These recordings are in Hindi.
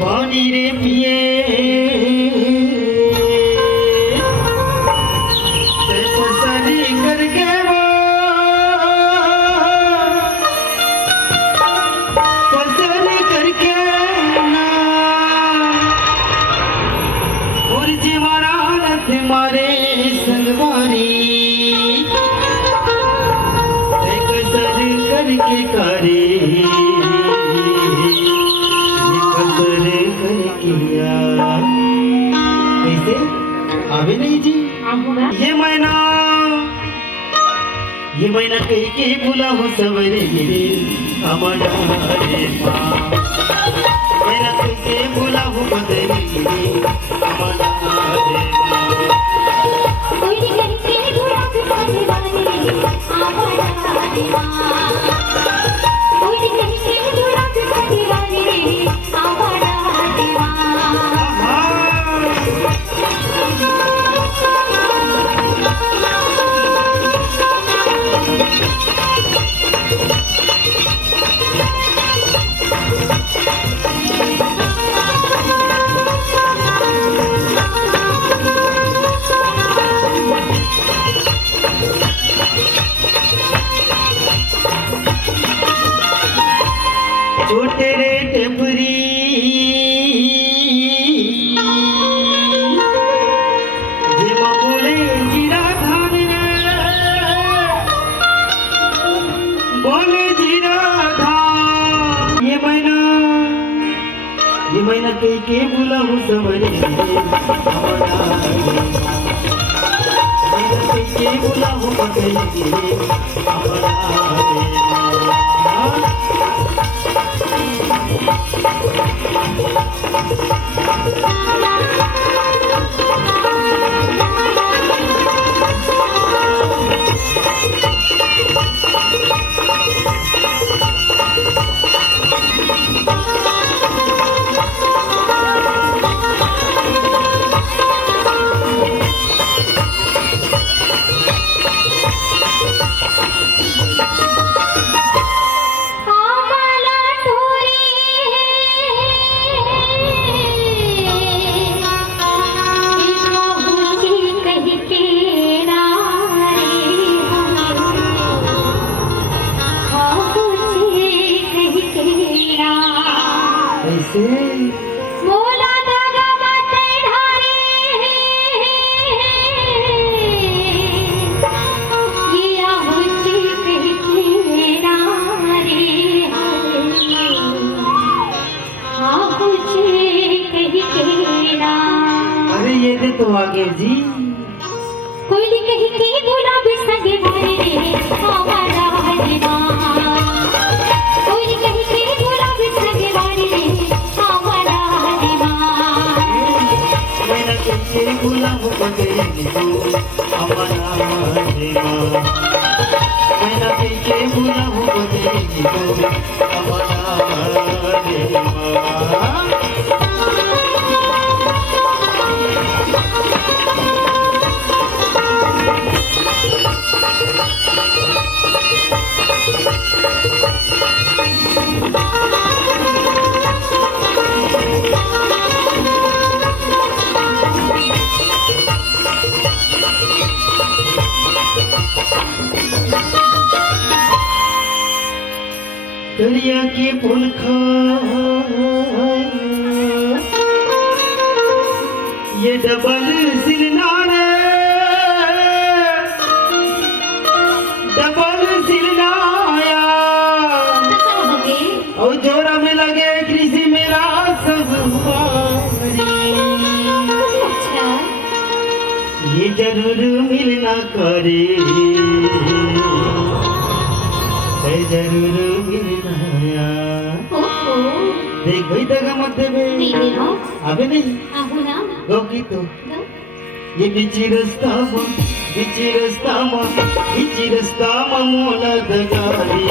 पानी रे पिए पसरी करके वो पसरी करके ना और जीवाना मारे संगवारी कसर करके करे कैसे आवे नहीं जी ये महीना कहीं के बुला हो सवरे गिरे हमारा रे माँ महीना कहीं के बुला हो बदले गिरे हमारा रे माँ कोई कहीं के बुला हो बदले हमारा रे माँ कोई कहीं के बुला हो बदले हमारा रे माँ छोटे रे टेपरी जे बोले जीरा धान रे बोले जीरा धान ये महीना कहीं के बुला हूँ सवरे कहीं के बुला हूँ बदले हमारा मोला दागा बाते ढारे ये आहुति कहीं नारे आहुति कहीं ना अरे ये दे तो आगे जी कोई कहीं के गुलाब संग मारे हमारा जीवा कोई कहीं के गुलाब संग मारे हमारा जीवा मैंने तुझे गुलाब बदले तो हमारा जीवा मैंने तुझे गुलाब बदले तो हमारा जीवा दरिया के पुल ये डबल सिलनारे सिलनाया और जोरा में लगे कृषि मेरा सब ये जरूर मिलना करे जरूर मिलना देख भाई दगा मत देवे अबे नहीं गो की तो ये बिची रास्ता मोला दगा रे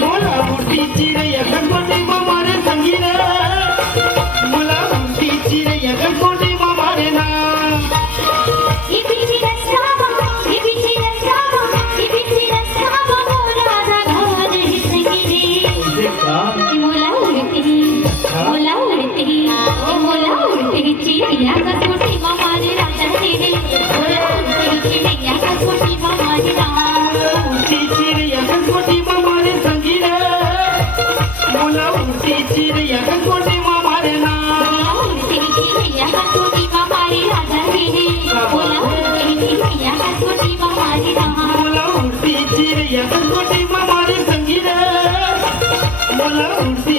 मोला मुट्ठी चिरे यकन कोटे मारे संगी रे मोला मुट्ठी चिरे यकन कोटे मारे ना ये बिची रास्ता मोला दगा रे संगी तुलसी